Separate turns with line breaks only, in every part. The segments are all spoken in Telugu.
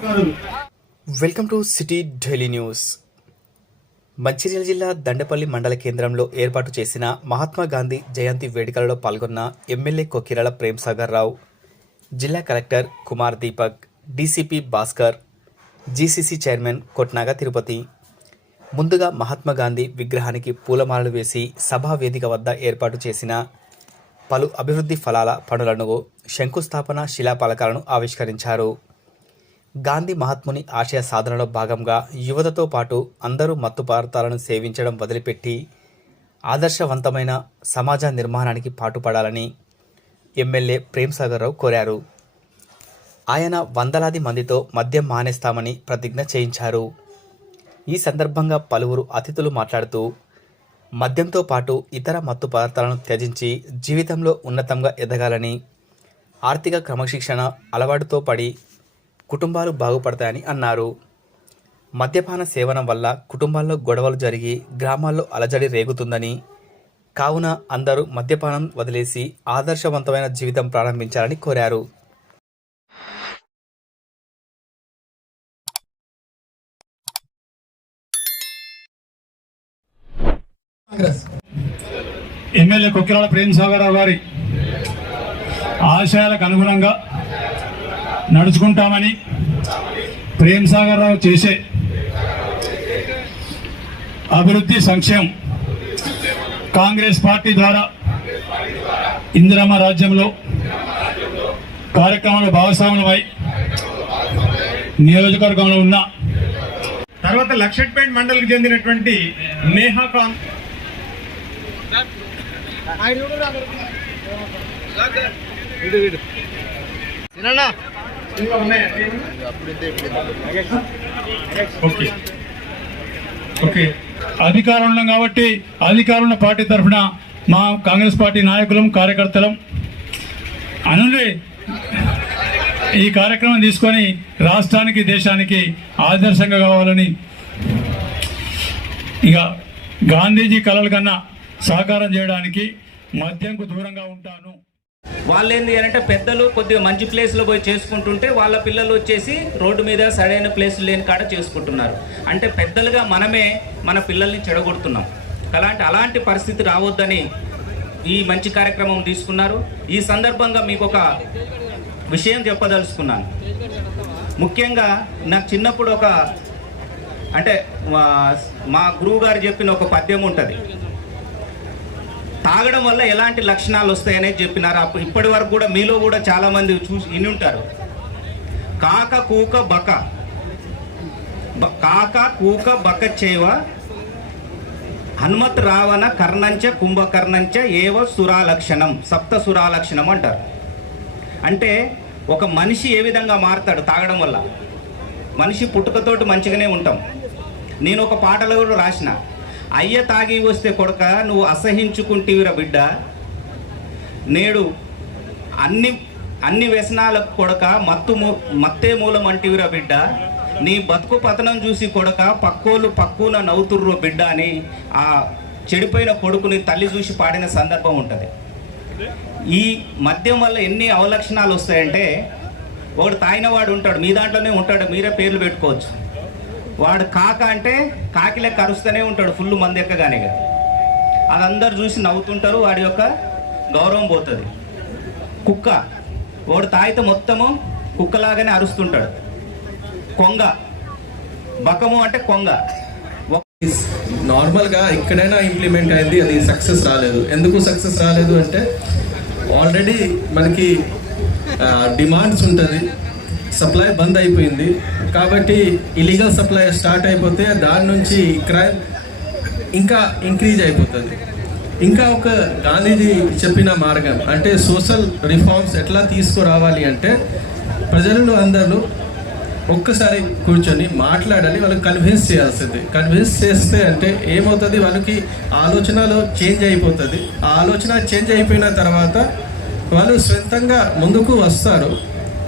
Welcome to city daily news. Mancherial జిల్లా దండపల్లి మండల కేంద్రంలో ఏర్పాటు చేసిన మహాత్మా గాంధీ జయంతి వేడుకలలో పాల్గొన్న ఎమ్మెల్యే కొకిరాల ప్రేమ్సాగర్ రావు జిల్లా collector Kumar Deepak DCP Bhaskar GCC chairman Kotnaka Tirupati. ముందుగా మహాత్మా గాంధీ విగ్రహానికి పూలమాలలు వేసి సభా వేదిక వద్ద ఏర్పాటు చేసిన పలు అభివృద్ధి ఫలాల పనులను శంకుస్థాపన శిలాపాలకాలను ఆవిష్కరించారు. గాంధీ మహాత్ముని ఆశయ సాధనలో భాగంగా యువతతో పాటు అందరూ మత్తు పదార్థాలను సేవించడం వదిలిపెట్టి ఆదర్శవంతమైన సమాజ నిర్మాణానికి పాటుపడాలని ఎమ్మెల్యే ప్రేమ్సాగర్ రావు కోరారు. ఆయన వందలాది మందితో మద్యం మానేస్తామని ప్రతిజ్ఞ చేయించారు. ఈ సందర్భంగా పలువురు అతిథులు మాట్లాడుతూ మద్యంతో పాటు ఇతర మత్తు పదార్థాలను త్యజించి జీవితంలో ఉన్నతంగా ఎదగాలని ఆర్థిక క్రమశిక్షణ అలవాటుతో పడి కుటుంబాలు బాగుపడతాయని అన్నారు. మద్యపాన సేవనం వల్ల కుటుంబాల్లో గొడవలు జరిగి గ్రామాల్లో అలజడి రేగుతుందని కావున అందరూ మద్యపానం వదిలేసి ఆదర్శవంతమైన జీవితం ప్రారంభించాలని కోరారు.
ఎమ్మెల్యే కొక్కిరాల ప్రేమ్ సాగర్ గారి ఆశయాలకు అనుగుణంగా నడుచుకుంటామని ప్రేమ్ సాగరరావు చేసే అభివృద్ధి సంక్షేమం కాంగ్రెస్ పార్టీ ద్వారా ఇందిరమ్మ రాజ్యంలో కార్యక్రమంలో భాగస్వాములమై నియోజకవర్గంలో ఉన్న
తర్వాత లక్షట్పేట్ మండలికి చెందినటువంటి నేహా ఖాన్ ఇంకా ఉన్నాయా? ఓకే.
ఓకే. అధికారం ఉన్నాం కాబట్టి అధికారుల పార్టీ తరఫున మా కాంగ్రెస్ పార్టీ నాయకులం కార్యకర్తలం అనుండి ఈ కార్యక్రమం తీసుకొని రాష్ట్రానికి దేశానికి ఆదర్శంగా కావాలని ఇక గాంధీజీ కలల కన్నా సహకారం చేయడానికి మద్యంకు దూరంగా ఉంటాను.
వాళ్ళు ఏంది అంటే పెద్దలు కొద్దిగా మంచి ప్లేస్లో పోయి చేసుకుంటుంటే వాళ్ళ పిల్లలు వచ్చేసి రోడ్డు మీద సరైన ప్లేస్ లేని కాడ చేసుకుంటున్నారు. అంటే పెద్దలుగా మనమే మన పిల్లల్ని చెడగొడుతున్నాం. అలాంటి అలాంటి పరిస్థితి రావద్దని ఈ మంచి కార్యక్రమం తీసుకున్నారు. ఈ సందర్భంగా మీకు ఒక విషయం చెప్పదలుచుకున్నాను. ముఖ్యంగా నాకు చిన్నప్పుడు ఒక అంటే మా- మా గురువు గారు చెప్పిన ఒక పద్యం ఉంటుంది. తాగడం వల్ల ఎలాంటి లక్షణాలు వస్తాయనేది చెప్పినారు. అప్పుడు ఇప్పటి వరకు కూడా మీలో కూడా చాలా మంది చూసి విని ఉంటారు. కాక కూక బక. బ- కాక కూక బక చేవ హనుమత్ రావణ కర్ణంచ కుంభకర్ణంచ ఏవ సురాలక్షణం. సప్త సురాలక్షణం అంటారు. అంటే ఒక మనిషి ఏ విధంగా మారుతాడు తాగడం వల్ల? మనిషి పుట్టుకతోటి మంచిగానే ఉంటాం. నేను ఒక పాటలో కూడా రాసిన. అయ్య తాగి వస్తే కొడక నువ్వు అసహించుకుంటేవిరా బిడ్డ. నేడు అన్ని అన్ని వ్యసనాలకు కొడక మత్తు మూ- మత్తే మూలం అంటివిరా బిడ్డ. నీ బతుకు పతనం చూసి కొడక పక్కోళ్ళు పక్కున నవ్వుతుర్రు బిడ్డ అని ఆ చెడిపోయిన కొడుకుని తల్లి చూసి పాడిన సందర్భం ఉంటుంది. ఈ మద్యం వల్ల ఎన్ని అవలక్షణాలు వస్తాయంటే ఒకడు తాగినవాడు ఉంటాడు మీ దాంట్లోనే ఉంటాడు మీరే పేర్లు పెట్టుకోవచ్చు. వాడు కాక అంటే కాకి లెక్క అరుస్తూనే ఉంటాడు ఫుల్ మంది ఎక్కగానే అది అందరు చూసి నవ్వుతుంటారు వాడి యొక్క గౌరవం పోతుంది. కుక్క వాడు తాగితే మొత్తము కుక్కలాగానే అరుస్తుంటాడు. కొంగ బకము అంటే కొంగ.
నార్మల్గా ఎక్కడైనా ఇంప్లిమెంట్ అయింది అది సక్సెస్ రాలేదు. ఎందుకు సక్సెస్ రాలేదు అంటే ఆల్రెడీ మనకి డిమాండ్స్ ఉంటుంది. సప్లై బంద్ అయిపోయింది. కాబట్టి ఇలీగల్ సప్లై స్టార్ట్ అయిపోతే దాని నుంచి క్రైమ్ ఇంకా ఇంక్రీజ్ అయిపోతుంది. ఇంకా ఒక గాంధీజీ చెప్పిన మార్గం అంటే సోషల్ రిఫార్మ్స్ ఎట్లా తీసుకురావాలి అంటే ప్రజలను అందరూ ఒక్కసారి కూర్చొని మాట్లాడాలి వాళ్ళకి కన్విన్స్ చేయాల్సింది. కన్విన్స్ చేస్తే అంటే ఏమవుతుంది? వాళ్ళకి ఆలోచనలో చేంజ్ అయిపోతుంది. ఆ ఆలోచన చేంజ్ అయిపోయిన తర్వాత వాళ్ళు స్వంతంగా ముందుకు వస్తారు.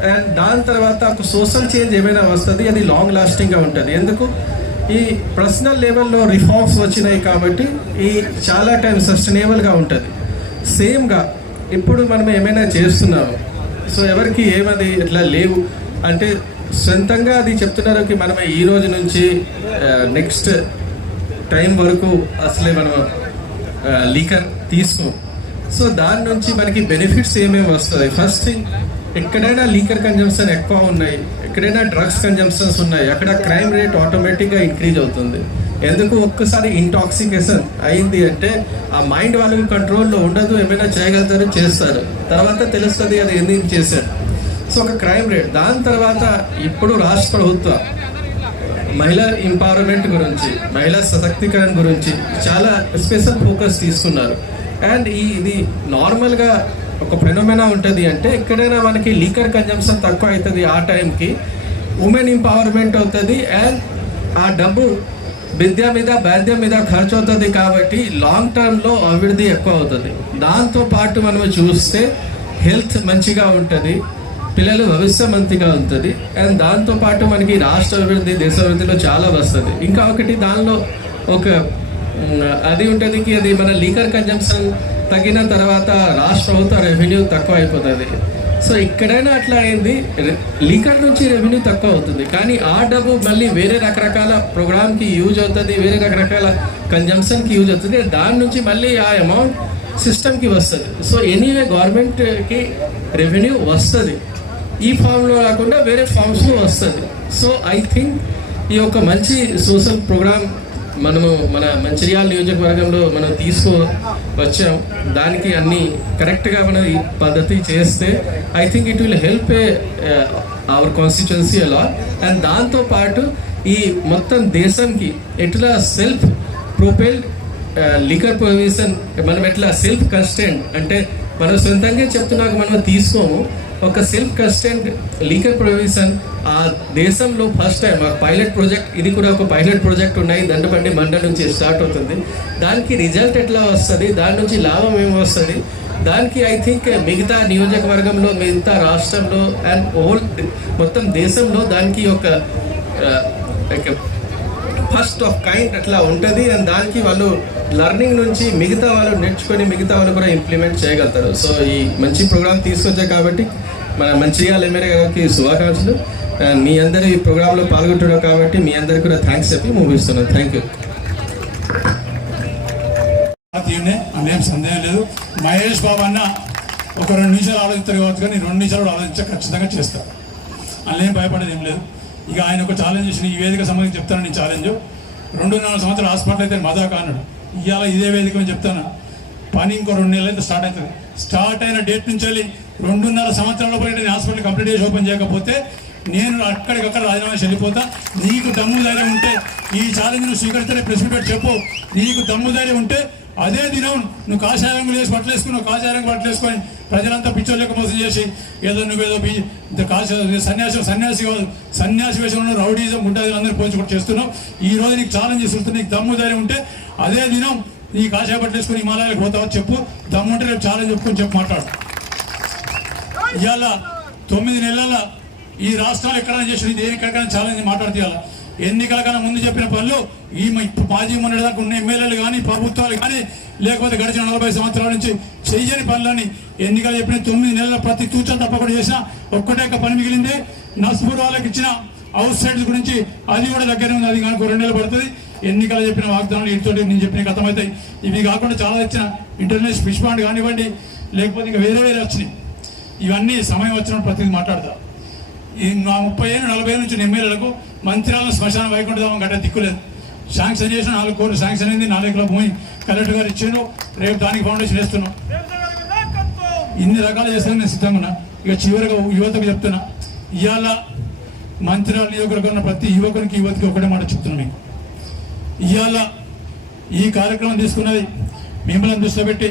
అండ్ దాని తర్వాత ఒక సోషల్ చేంజ్ ఏమైనా వస్తుంది? అది లాంగ్ లాస్టింగ్గా ఉంటుంది. ఎందుకు? ఈ పర్సనల్ లెవెల్లో రిఫార్మ్స్ వచ్చినాయి కాబట్టి ఈ చాలా టైం సస్టైనబుల్గా ఉంటుంది. సేమ్గా ఇప్పుడు మనం ఏమైనా చేస్తున్నాము. సో ఎవరికి ఏమది? ఇట్లా లేవు? అంటే సొంతంగా అది చెప్తున్నారు మనం ఈ రోజు నుంచి నెక్స్ట్ టైం వరకు అసలే మనం లీకర్ తీసుకోం సో దాని నుంచి మనకి బెనిఫిట్స్ ఏమేమి వస్తుంది ఫస్ట్ థింగ్ ఎక్కడైనా లీకర్ కన్జంప్షన్ ఎక్కువ ఉన్నాయి ఎక్కడైనా డ్రగ్స్ కన్జంప్షన్స్ ఉన్నాయి అక్కడ క్రైమ్ రేట్ ఆటోమేటిక్గా ఇంక్రీజ్ అవుతుంది. ఎందుకు ఒక్కసారి ఇంటాక్సికేషన్ అయింది అంటే ఆ మైండ్ వాళ్ళకి కంట్రోల్లో ఉండదు ఏమైనా చేయగలుగుతారు చేస్తారు. తర్వాత తెలుస్తుంది అది ఎందుకు చేశారు. సో ఒక క్రైమ్ రేట్ దాని తర్వాత ఇప్పుడు రాష్ట్ర ప్రభుత్వం మహిళా ఎంపవర్మెంట్ గురించి మహిళా సశక్తీకరణ గురించి చాలా స్పెషల్ ఫోకస్ తీసుకున్నారు. అండ్ ఈ ఇది నార్మల్గా ఒక ఫెనోమెనా ఉంటుంది అంటే ఎక్కడైనా మనకి లీకర్ కన్జంప్షన్ తక్కువ అవుతుంది ఆ టైంకి ఉమెన్ ఎంపవర్మెంట్ అవుతుంది అండ్ ఆ డబ్బు విద్య మీద వైద్యం మీద ఖర్చు అవుతుంది కాబట్టి లాంగ్ టర్మ్లో అభివృద్ధి ఎక్కువ అవుతుంది. దాంతోపాటు మనం చూస్తే హెల్త్ మంచిగా ఉంటుంది పిల్లలు భవిష్య ఉంటుంది అండ్ దాంతోపాటు మనకి రాష్ట్ర అభివృద్ధి దేశ అభివృద్ధిలో చాలా వస్తుంది. ఇంకా ఒకటి దానిలో ఒక అది ఉంటుంది అది మన లీకర్ కన్జంప్షన్ తగ్గిన తర్వాత రాష్ట్ర ప్రభుత్వ రెవెన్యూ తక్కువ అయిపోతుంది. సో ఎక్కడైనా అట్లా అయింది. రె- లీకర్ నుంచి రెవెన్యూ తక్కువ అవుతుంది. కానీ ఆ డబ్బు మళ్ళీ వేరే రకరకాల ప్రోగ్రామ్కి యూజ్ అవుతుంది వేరే రకరకాల కన్జంప్షన్కి యూజ్ అవుతుంది. దాని నుంచి మళ్ళీ ఆ అమౌంట్ సిస్టమ్కి వస్తుంది. సో ఎనీవే గవర్నమెంట్కి రెవెన్యూ వస్తుంది. ఈ ఫామ్లో కాకుండా వేరే ఫామ్స్లో వస్తుంది. సో ఐ థింక్ ఈ యొక్క మంచి సోషల్ ప్రోగ్రామ్ మనము మన మంచిర్యాల నియోజకవర్గంలో మనం తీసుకో వచ్చాం. దానికి అన్ని కరెక్ట్గా మనం ఈ పద్ధతి చేస్తే I think it will help a our constituency అలా అండ్ దాంతోపాటు ఈ మొత్తం దేశంకి ఎట్లా సెల్ఫ్ ప్రొపెల్డ్ లికర్ ప్రొవిజన్ మనం ఎట్లా సెల్ఫ్ కన్స్టెంట్ అంటే మనం సొంతంగా చెప్తున్నాక మనం తీసుకోము. ఒక సెల్ఫ్ కన్స్టెంట్ లీగల్ ప్రొవిజన్ ఆ దేశంలో ఫస్ట్ టైం ఆ పైలట్ ప్రాజెక్ట్ ఇది కూడా ఒక పైలట్ ప్రాజెక్ట్ ఉన్నాయి. దండపండి మండలి నుంచి స్టార్ట్ అవుతుంది. దానికి రిజల్ట్ ఎట్లా వస్తుంది? దాని నుంచి లాభం ఏమి వస్తుంది? దానికి ఐ థింక్ మిగతా నియోజకవర్గంలో మిగతా రాష్ట్రంలో అండ్ ఓల్ మొత్తం దేశంలో దానికి ఒక ఫస్ట్ ఆఫ్ కైండ్ అట్లా ఉంటుంది. అండ్ దానికి వాళ్ళు లర్నింగ్ నుంచి మిగతా వాళ్ళు నేర్చుకొని మిగతా వాళ్ళు కూడా ఇంప్లిమెంట్ చేయగలుగుతారు. సో ఈ మంచి ప్రోగ్రామ్ తీసుకొచ్చా కాబట్టి మన మంచిగా ఎమ్మెల్యే గారికి శుభాకాంక్షలు. అండ్ మీ అందరు ఈ ప్రోగ్రాంలో పాల్గొంటున్నారు కాబట్టి మీ అందరికి కూడా థ్యాంక్స్ చెప్పి ముగిస్తున్నాను. థ్యాంక్ యూ
అదేం సందేహం లేదు. మహేష్ బాబు అన్న ఒక రెండు నిమిషాలు ఆలోచిస్తారు కావచ్చు కానీ రెండు నిమిషాలు ఆలోచించ ఖచ్చితంగా చేస్తారు. అందులో ఏం భయపడేది ఏం లేదు. ఇక ఆయన ఒక ఛాలెంజ్ చేసిన ఈ వేదిక సంబంధించి చెప్తాను నేను ఛాలెంజ్ రెండున్నర సంవత్సరాలు హాస్పిటల్ అయితే మదాక అన్నాడు ఇవాళ ఇదే వేదిక అని చెప్తాను. పని ఇంకో రెండు నెలలు అయితే స్టార్ట్ అవుతుంది. స్టార్ట్ అయిన డేట్ నుంచి వెళ్ళి రెండున్నర సంవత్సరాల లోపల నేను హాస్పిటల్ కంప్లీట్ చేసి ఓపెన్ చేయకపోతే నేను అక్కడికక్కడ రాజీనామా చేసి వెళ్ళిపోతా. నీకు దమ్ము ధైర్యం ఉంటే ఈ ఛాలెంజ్ నువ్వు స్వీకరిస్తేనే ప్రెస్ మీట్ చెప్పు. నీకు దమ్ము ధైర్యం ఉంటే అదే దినం నువ్వు కాషాయ వేసి బట్టలు వేసుకున్నావు కాషాయ రంగు బట్టలు వేసుకొని ప్రజలంతా పిచ్చోళ్ళకి మోసం చేసి ఏదో నువ్వేదో బి ఇంత సన్యాసి సన్యాసి కాదు సన్యాసి వేషంలో రౌడీజం గుండాజం అందరూ పోల్చుకుంటూ కూడా చేస్తున్నావు. ఈ రోజు నీకు ఛాలెంజ్ చేస్తుంది నీకు దమ్ము ధైర్యం ఉంటే అదే దినం నీ కాషాయ బట్టలు వేసుకుని హిమాలయాలకు పోతావో చెప్పు. దమ్ము ఉంటే రేపు ఛాలెంజ్ చెప్పుకొని చెప్పు మాట్లాడు. ఇవాళ తొమ్మిది నెలల ఈ రాష్ట్రాలు ఎక్కడైనా చేసిన దేనికైనా ఛాలెంజ్ మాట్లాడుతూ ఎన్నికల కన్నా ముందు చెప్పిన పనులు ఈ మాజీ మొన్నటి దాకా ఉన్న ఎమ్మెల్యేలు కానీ ప్రభుత్వాలు కానీ లేకపోతే గడిచిన నలభై సంవత్సరాల నుంచి చేయని పనులని ఎన్నికలు చెప్పిన తొమ్మిది నెలల ప్రతి తూచం తప్పకుండా చేసిన ఒక్కటే ఒక పని మిగిలింది. నస్పూర్ వాళ్ళకి ఇచ్చిన అవుట్ సైడ్స్ గురించి అది కూడా దగ్గర ఉంది. అది కనుక రెండు నెలలు పడుతుంది. ఎన్నికలు చెప్పిన వాగ్దానాలు ఇటుతోటి నేను చెప్పిన గతమైతాయి ఇవి కాకుండా చాలా ఇచ్చిన ఇంటర్నేషనల్ ఫిష్ పాండ్ కానివ్వండి లేకపోతే ఇంకా వేరే వేరే వచ్చినాయి. ఇవన్నీ సమయం వచ్చినప్పుడు ప్రతిదీ మాట్లాడతా. నా ముప్పై ఏళ్ళు నలభై ఏళ్ళ నుంచి ఎమ్మెల్యేలకు మంత్రాలను శ్మశాన వైకుంఠధామం గట్ట దిక్కులేదు. శాంక్షన్ చేసిన నాలుగు కోట్లు శాంక్షన్ అయింది నాలుగు ఎకరాల భూమి కలెక్టర్ గారు ఇచ్చాను రేపు దానికి ఫౌండేషన్ వేస్తున్నాం. ఇన్ని రకాలు చేస్తాను నేను సిద్ధంగా ఉన్నా. ఇక చివరిగా యువతకు చెప్తున్నా. ఇవాళ మంత్రాల నియోజకవర్గం ఉన్న ప్రతి యువకునికి యువతకి ఒకటే మాట చెప్తున్నా మీకు ఇవాళ ఈ కార్యక్రమం తీసుకున్నది మిమ్మల్ని దృష్టిలో పెట్టి